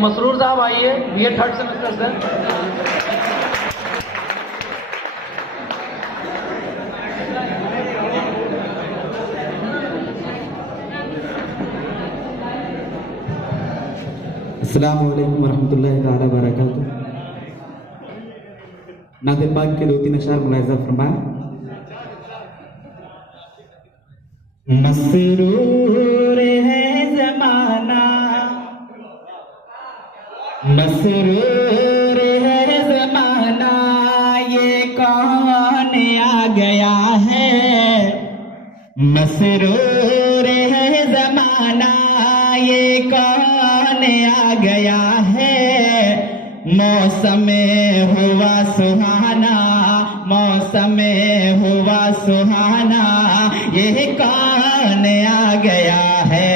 मसरूर साहब आइए, BA third semester से। अस्सलाम वालेकुम वरहमतुल्लाहि ताला वबरकातुहू। नाज़िर पाक के 2-3 अशआर मुलाहिज़ा फरमाएं। मसरूर है ज़माना, मसरूर है ज़माना, ये कौन आ गया है। मसरूर है ज़माना, ये कौन आ गया है। मौसम हुआ सुहाना, मौसम हुआ सुहाना, ये कौन आ गया है।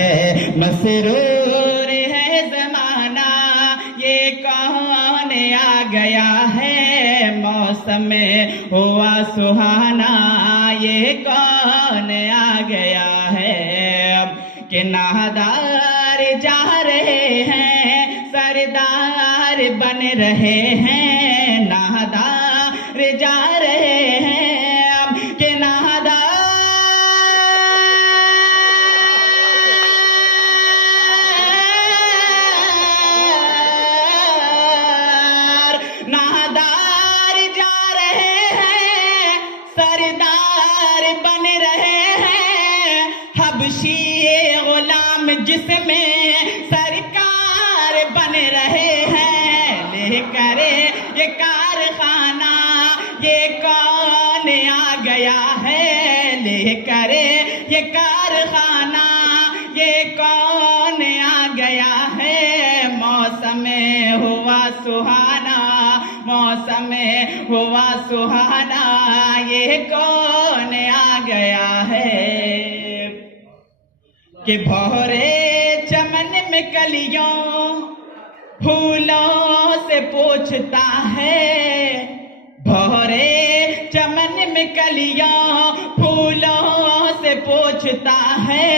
मसरूर है ज़माना, ये कौन आ गया है। मौसम हुआ सुहाना, ये कौन आ गया है। कि नादार जा रहे हैं, सरदार बन रहे हैं। नादार जा रहे हैं, कि नादार जा रहे हैं, सरदार बन रहे हैं। हबशी गुलाम जिसमें सरकार बन रहे हैं। लेकर ये कारखाना, ये कौन आ गया है। लेकर ये कारखाना, ये कौन आ गया है। मौसम हुआ सुहाना, मौसम हुआ सुहाना, ये कौन आ गया है। कि भौरे चमन में कलियों फूलों से पूछता है। भौरे चमन में कलियों फूलों से पूछता है।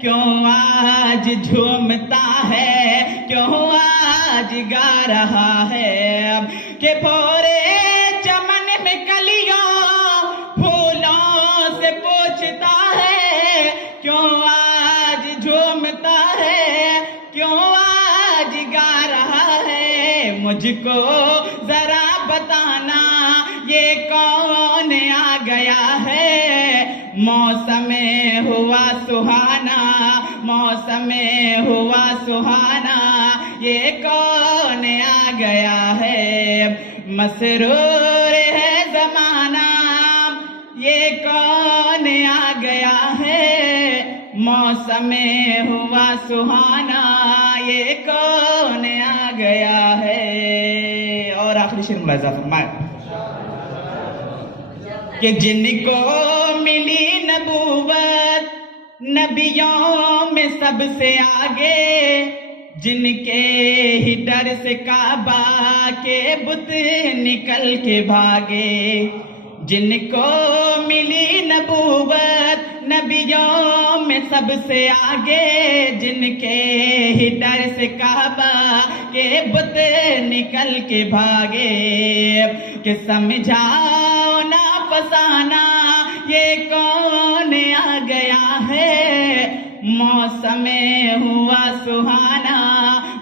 क्यों आज झूमता है, क्यों आज गा रहा है। कि भौरे चमन में कलियों फूलों से पूछता है। क्यों आज झूमता है, क्यों आज गा रहा है। मुझको जरा बताना, ये कौन आ गया है। मौसम हुआ सुहाना, मौसम हुआ सुहाना, ये कौन आ गया है। मसरूर है ज़माना, ये कौन आ गया है। मौसम हुआ सुहाना, ये कौन आ गया है। और आखिरी शेर मुलाहिज़ा फरमाए। कि जिनको मिली नबूवत नबियों में सबसे आगे। जिनके ही डर से काबा के बुत निकल के भागे। जिनको मिली नबूवत नबियों में सबसे आगे। जिनके ही डर से काबा के बुत निकल के भागे। कि समझाओ ना फसाना, ये कौन आ गया है। मौसम हुआ सुहाना,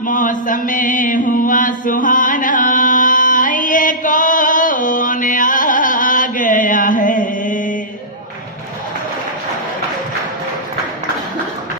मौसम हुआ सुहाना,